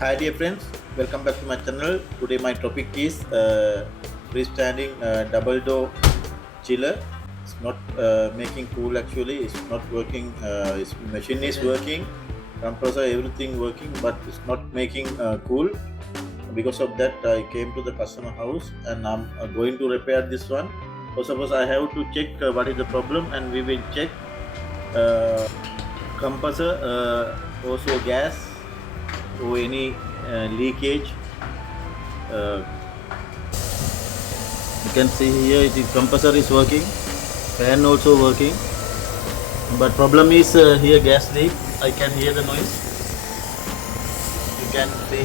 Hi dear friends, welcome back to my channel. Today my topic is freestanding double door chiller. It's not making cool actually. It's not working. Its machine is working, compressor everything working, but it's not making cool. Because of that, I came to the customer house and I'm going to repair this one. First of all, I have to check what is the problem, and we will check uh, compressor, also gas or any leakage. uh, you can see here the compressor is working, fan also working, but problem is here gas leak. I can hear the noise. You can see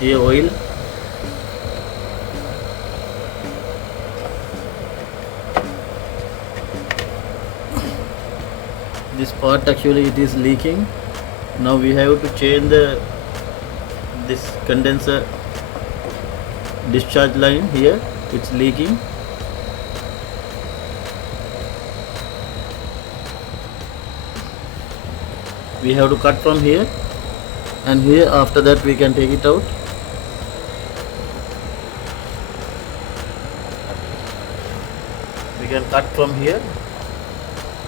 here oil. This part actually it is leaking. Now we have to change this condenser discharge line here. It's leaking. We have to cut from here and here. After that we can take it out. We can cut from here,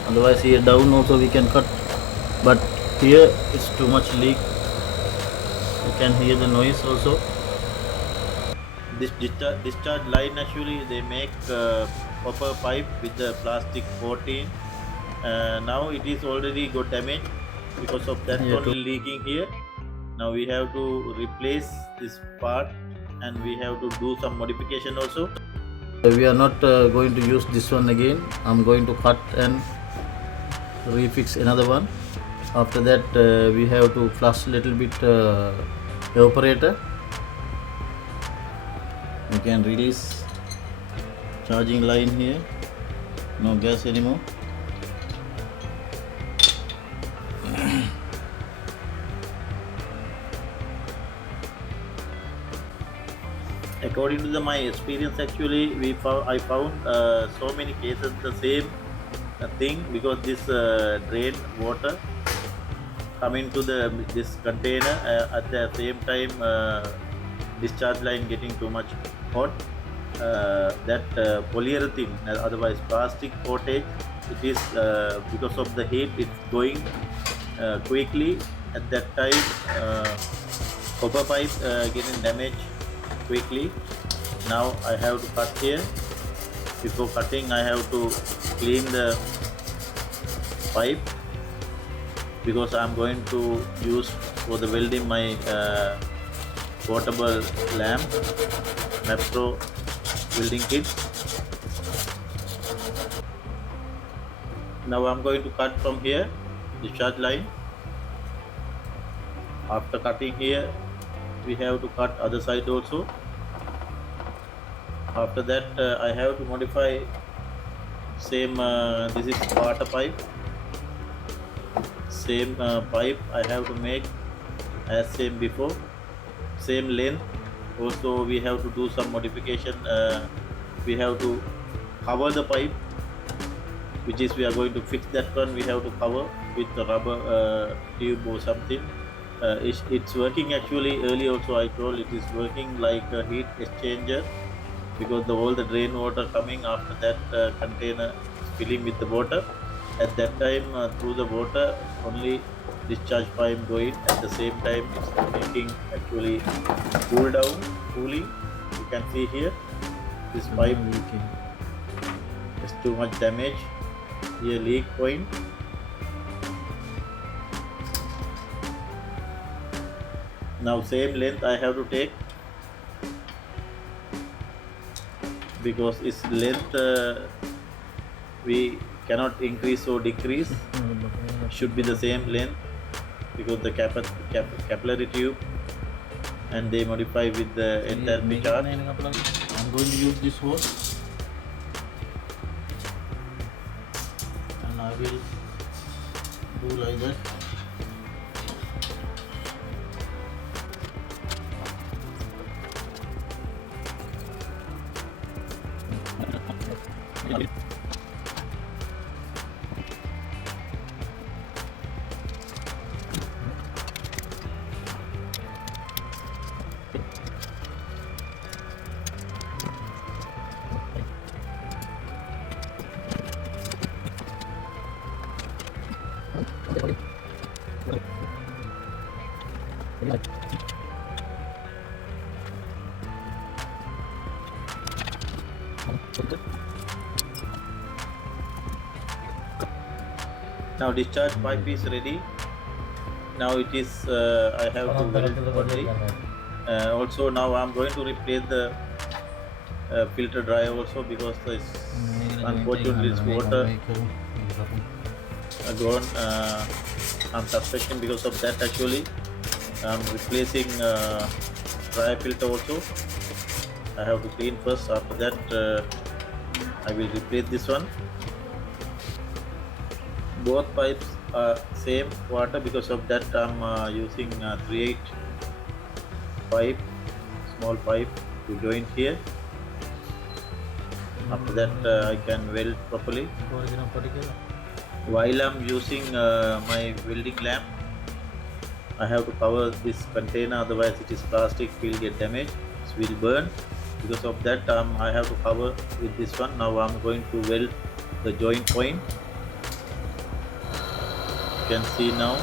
otherwise here down also we can cut, but here it's too much leak. You can hear the noise also. This discharge line actually they make copper pipe with the plastic coating. Now it is already got damage. Because of that only leaking here. Now we have to replace this part and we have to do some modification also. We are not going to use this one again. I'm going to cut and refix another one. After that we have to flush a little bit evaporator. You can release charging line here. No gas anymore. According to my experience, actually, I found so many cases the same thing, because this drain water come into this container at the same time. Discharge line getting too much hot. That polyurethane, otherwise plastic coating, it is because of the heat, it's going quickly. At that time, copper pipe getting damaged quickly. Now I have to cut here. Before cutting, I have to clean the pipe, because I am going to use for the welding my portable lamp Mapro welding kit. Now I am going to cut from here discharge line. After cutting here, we have to cut other side also. After that I have to modify same. This is water pipe. Same pipe I have to make as same before. Same length. Also we have to do some modification. We have to cover the pipe, which is we are going to fix that one. We have to cover with the rubber tube or something. It's working actually. Earlier also I told it is working like a heat exchanger, because all the drain water coming after that container filling with the water. At that time through the water only discharge pipe going. At the same time it's making actually cooling. You can see here this pipe leaking. It's too much damage. Here leak point. Now same length I have to take, because its length we cannot increase or decrease. Should be the same length, because the capillary tube, and they modify with the enthalpy chart. I'm going to use this hose and I will do like that. Now discharge pipe is ready. Now it is I have to weld only. Also now I'm going to replace the filter dryer also, because this unfortunately this water gone. I'm suspecting because of that. Actually, I'm replacing dryer filter also. I have to clean first. After that, I will replace this one. Both pipes are same water, because of that I'm using 3/8 pipe, small pipe to join here. After that, I can weld properly. While I'm using my welding lamp, I have to cover this container, otherwise it is plastic, will get damaged, it will burn. Because of that, I have to cover with this one. Now I'm going to weld the joint point. You can see now.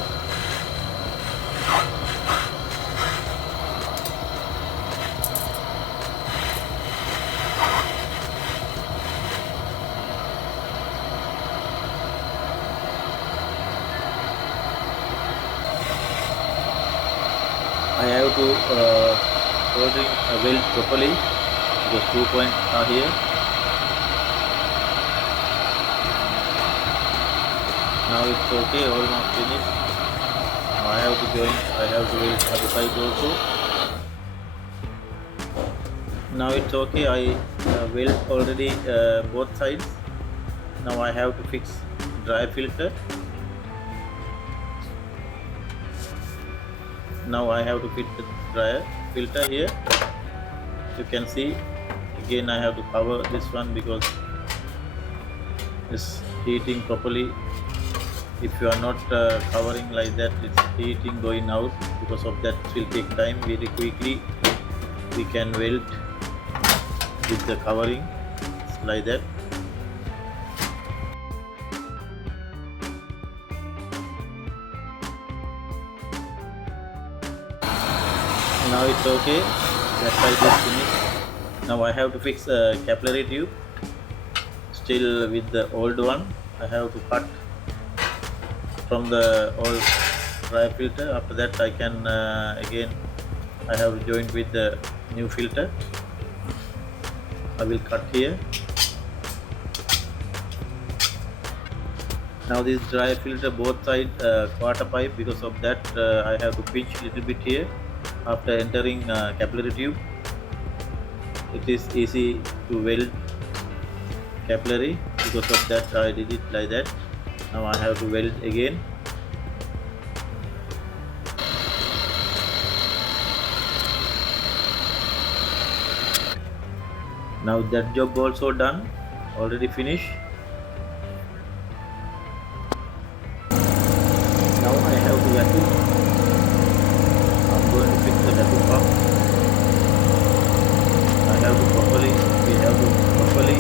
I have to soldering weld properly, because 2 points are here. Now it's okay, almost finished. Now I have to join, I have to weld other side also. Now it's okay, I weld already both sides. Now I have to fix dry filter. Now I have to fit the dryer filter here. You can see again I have to cover this one, because it's heating properly. If you are not covering like that, it's heating going out. Because of that, it will take time. Very quickly we can weld with the covering. It's like that. Now it's okay, that side is finished. Now I have to fix a capillary tube. Still with the old one, I have to cut from the old dry filter. After that, I can again I have joined with the new filter. I will cut here. Now this dry filter both side quarter pipe. Because of that, I have to pinch little bit here. After entering capillary tube, it is easy to weld capillary. Because of that, I did it like that. Now I have to weld again. Now that job also done, already finished. Now I have to vacuum. I'm going to fix the vacuum pump. I have to properly, we have to properly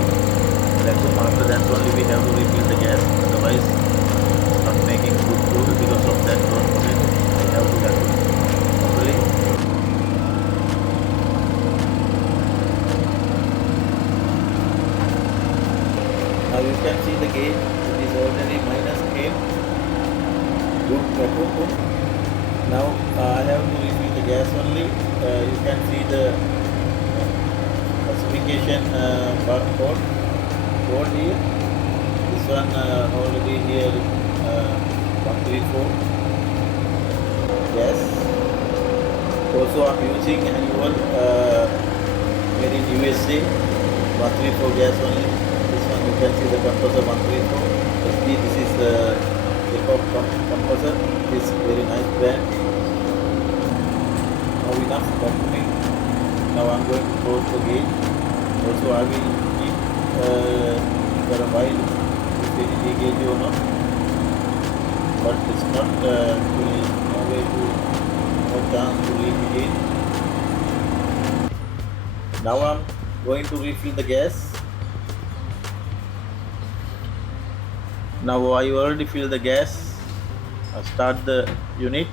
vacuum. After that only we have to refill the gas. Otherwise, it's not making good food. Because of that, don't forget, we have to vacuum properly. Now you can see the gauge. It is already minus came. Good vacuum. Now I have to refill the gas only. You can see the specification code here. This one already here 134 gas. Also I'm using annual made in USA 134 gas only. This one you can see the compressor 134. This is the compressor. This very nice brand. Now enough vacuuming. Now I'm going to close the gauge. Also I will keep for a while if any leakage or not. But it's not really no way to, no chance to leak again. Now I'm going to refill the gas. Now I already filled the gas. I'll start the unit.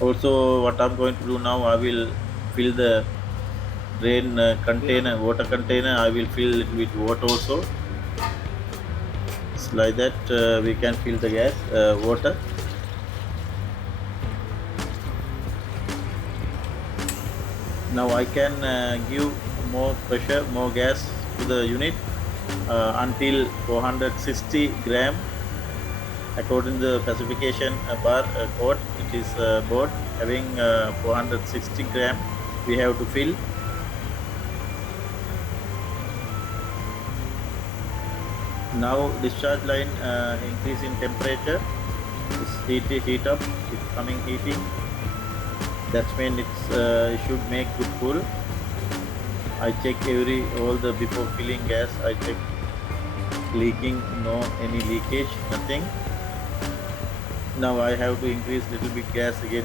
Also what I'm going to do now, I will fill the drain container, water container, I will fill it with water also. It's like that we can fill the gas water. Now I can give more pressure, more gas to the unit until 460 gram according to the specification bar code. It is board having 460 gram we have to fill. Now discharge line increase in temperature. It's heat up, it's coming heating. That's when it should make good cool. I check all the before filling gas. I check leaking, no any leakage, nothing. Now I have to increase little bit gas again.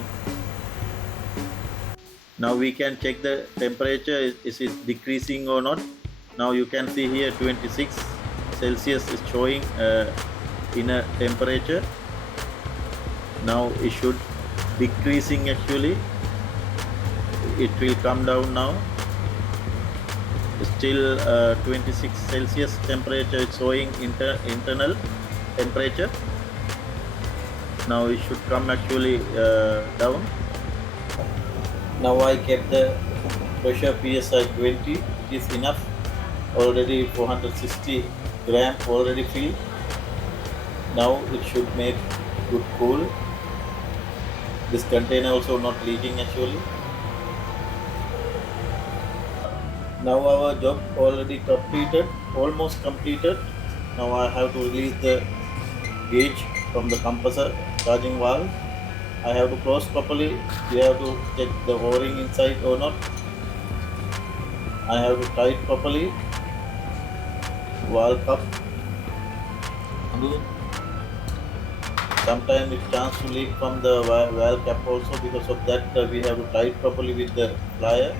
Now we can check the temperature, is it decreasing or not. Now you can see here 26 Celsius is showing inner temperature. Now it should decreasing actually. It will come down now. Still 26 Celsius temperature is showing internal temperature. Now it should come actually down. Now I kept the pressure PSI 20. It is enough. Already 460 gram already filled. Now it should make good cool. This container also not leaking actually. Now our job already completed, almost completed. Now I have to release the gauge from the compressor charging valve. I have to close properly. We have to check the o-ring inside or not. I have to tight properly. Valve cup. Sometimes it chance to leak from the valve cap also. Because of that we have to tight properly with the plier.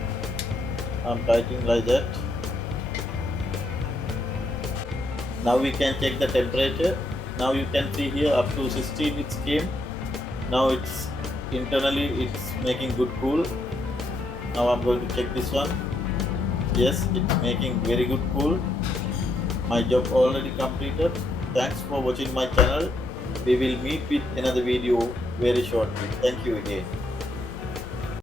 I'm tightening like that. Now we can check the temperature. Now you can see here up to 16 it came. Now it's internally it's making good cool. Now I'm going to check this one. Yes, it's making very good cool. My job already completed. Thanks for watching my channel. We will meet with another video very shortly. Thank you again.